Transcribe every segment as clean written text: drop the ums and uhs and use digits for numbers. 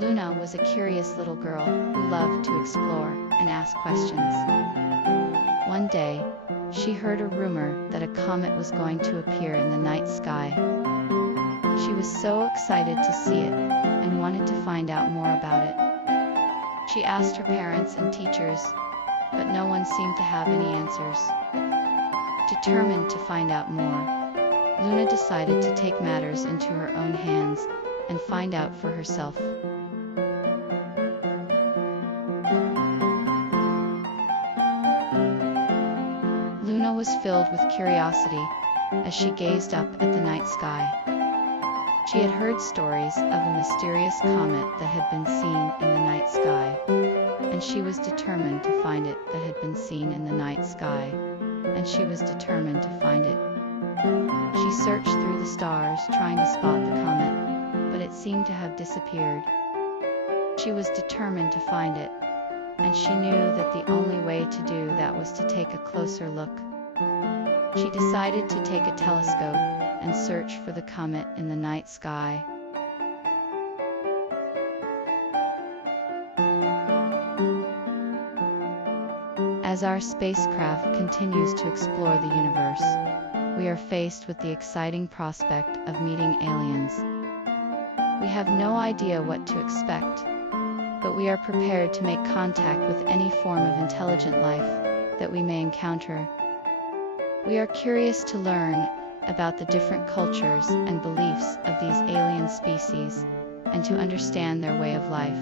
Luna was a curious little girl who loved to explore and ask questions. One day, she heard a rumor that a comet was going to appear in the night sky. She was so excited to see it and wanted to find out more about it. She asked her parents and teachers, but no one seemed to have any answers. Determined to find out more, Luna decided to take matters into her own hands and find out for herself. Luna was filled with curiosity as she gazed up at the night sky. She had heard stories of a mysterious comet that had been seen in the night sky, and she was determined to find it. She searched through the stars trying to spot the comet, but it seemed to have disappeared. She was determined to find it, and she knew that the only way to do that was to take a closer look. She decided to take a telescope and search for the comet in the night sky. As our spacecraft continues to explore the universe, we are faced with the exciting prospect of meeting aliens. We have no idea what to expect, but we are prepared to make contact with any form of intelligent life that we may encounter. We are curious to learn about the different cultures and beliefs of these alien species and to understand their way of life.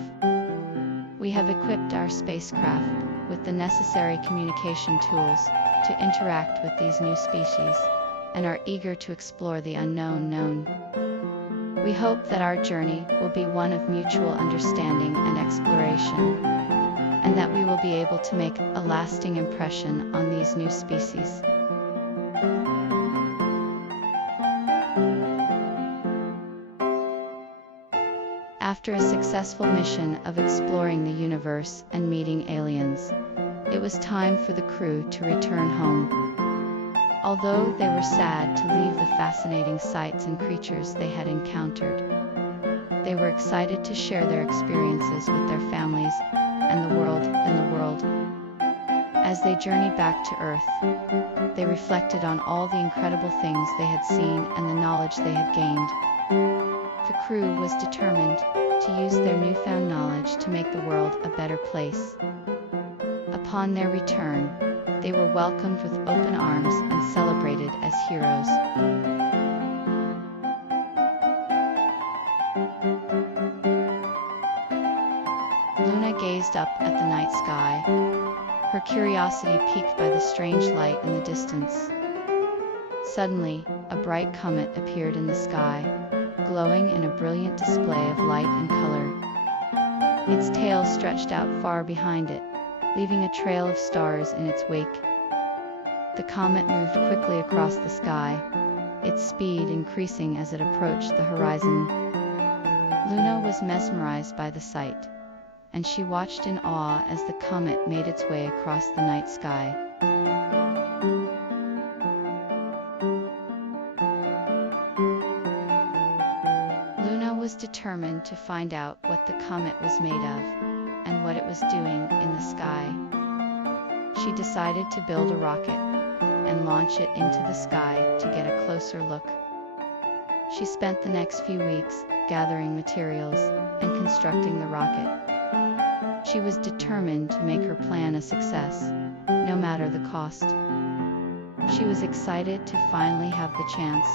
We have equipped our spacecraft with the necessary communication tools to interact with these new species and are eager to explore the unknown known. We hope that our journey will be one of mutual understanding and exploration, and that we will be able to make a lasting impression on these new species. After a successful mission of exploring the universe and meeting aliens, it was time for the crew to return home. Although they were sad to leave the fascinating sights and creatures they had encountered, they were excited to share their experiences with their families and the world. As they journeyed back to Earth, they reflected on all the incredible things they had seen and the knowledge they had gained. The crew was determined to use their newfound knowledge to make the world a better place. Upon their return, they were welcomed with open arms and celebrated as heroes. Luna gazed up at the night sky, her curiosity piqued by the strange light in the distance. Suddenly, a bright comet appeared in the sky, glowing in a brilliant display of light and color. Its tail stretched out far behind it, leaving a trail of stars in its wake. The comet moved quickly across the sky, its speed increasing as it approached the horizon. Luna was mesmerized by the sight, and she watched in awe as the comet made its way across the night sky. Luna was determined to find out what the comet was made of and what it was doing in the sky. She decided to build a rocket and launch it into the sky to get a closer look. She spent the next few weeks gathering materials and constructing the rocket. She was determined to make her plan a success, no matter the cost. She was excited to finally have the chance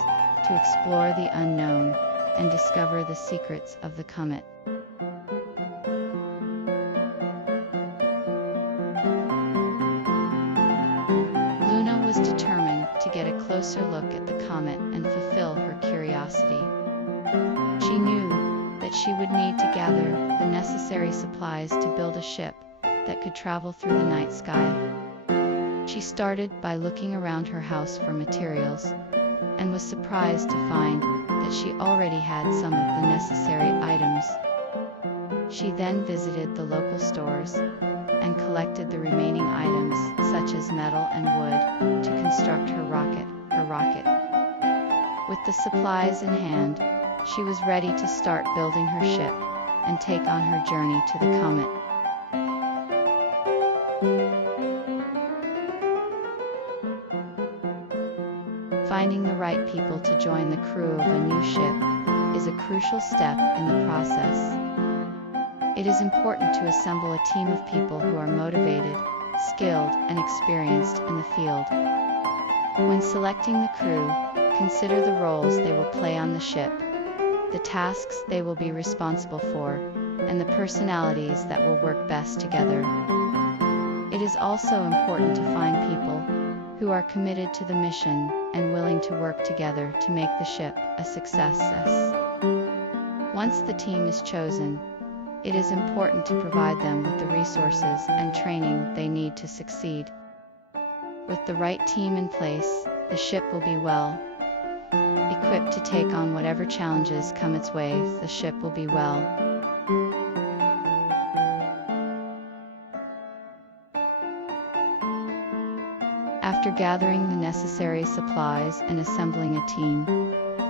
to explore the unknown and discover the secrets of the comet. Luna was determined to get a closer look at the comet and fulfill her curiosity. She knew that she would need to gather the necessary supplies to build a ship that could travel through the night sky. She started by looking around her house for materials, and was surprised to find that she already had some of the necessary items. She then visited the local stores and collected the remaining items, such as metal and wood, to construct her rocket. With the supplies in hand, she was ready to start building her ship, and take on her journey to the Comet. Finding the right people to join the crew of a new ship is a crucial step in the process. It is important to assemble a team of people who are motivated, skilled, and experienced in the field. When selecting the crew, consider the roles they will play on the ship, the tasks they will be responsible for, and the personalities that will work best together. It is also important to find people who are committed to the mission and willing to work together to make the ship a success. Once the team is chosen, it is important to provide them with the resources and training they need to succeed. With the right team in place, the ship will be well equipped to take on whatever challenges come its way. The ship will be well After gathering the necessary supplies and assembling a team,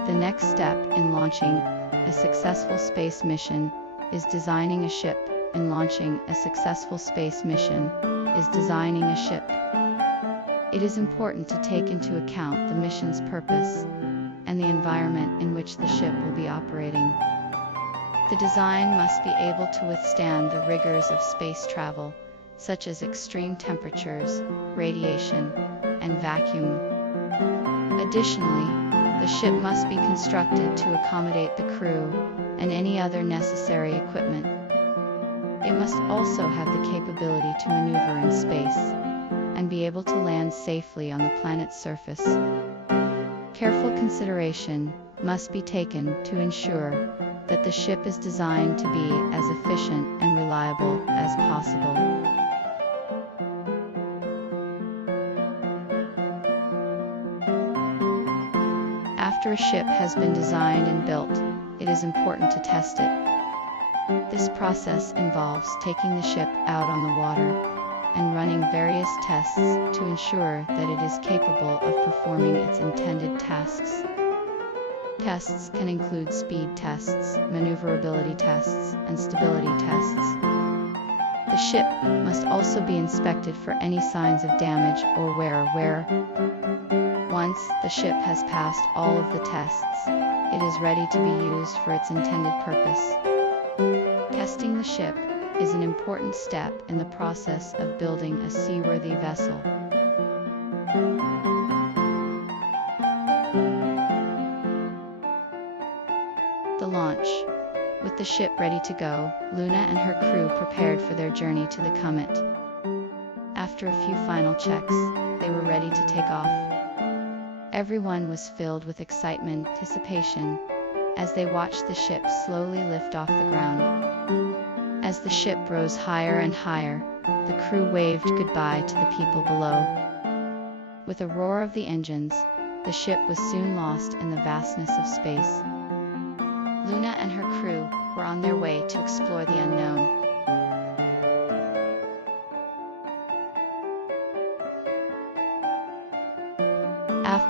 the next step in launching a successful space mission is designing a ship. In launching a successful space mission is designing a ship. It is important to take into account the mission's purpose and the environment in which the ship will be operating. The design must be able to withstand the rigors of space travel, such as extreme temperatures, radiation, and vacuum. Additionally, the ship must be constructed to accommodate the crew and any other necessary equipment. It must also have the capability to maneuver in space and be able to land safely on the planet's surface. Careful consideration must be taken to ensure that the ship is designed to be as efficient and reliable as possible. After a ship has been designed and built, it is important to test it. This process involves taking the ship out on the water and running various tests to ensure that it is capable of performing its intended tasks. Tests can include speed tests, maneuverability tests, and stability tests. The ship must also be inspected for any signs of damage or wear. Once the ship has passed all of the tests, it is ready to be used for its intended purpose. Testing the ship is an important step in the process of building a seaworthy vessel. The launch. With the ship ready to go, Luna and her crew prepared for their journey to the Comet. After a few final checks, they were ready to take off. Everyone was filled with excitement and anticipation as they watched the ship slowly lift off the ground. As the ship rose higher and higher, the crew waved goodbye to the people below. With a roar of the engines, the ship was soon lost in the vastness of space. Luna and her crew were on their way to explore the unknown.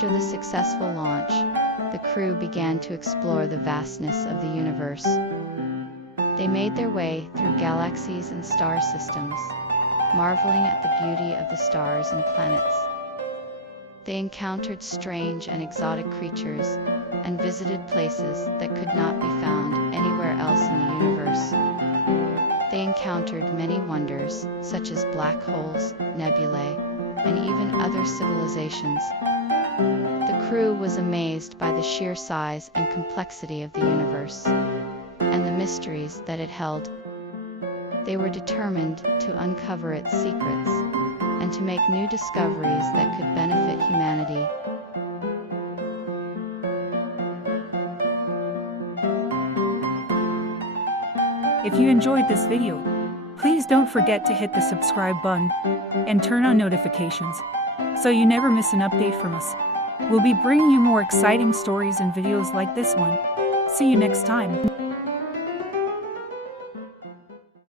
After the successful launch, the crew began to explore the vastness of the universe. They made their way through galaxies and star systems, marveling at the beauty of the stars and planets. They encountered strange and exotic creatures and visited places that could not be found anywhere else in the universe. They encountered many wonders, such as black holes, nebulae, and even other civilizations. The crew was amazed by the sheer size and complexity of the universe and the mysteries that it held. They were determined to uncover its secrets and to make new discoveries that could benefit humanity. If you enjoyed this video, please don't forget to hit the subscribe button and turn on notifications so you never miss an update from us. We'll be bringing you more exciting stories and videos like this one. See you next time.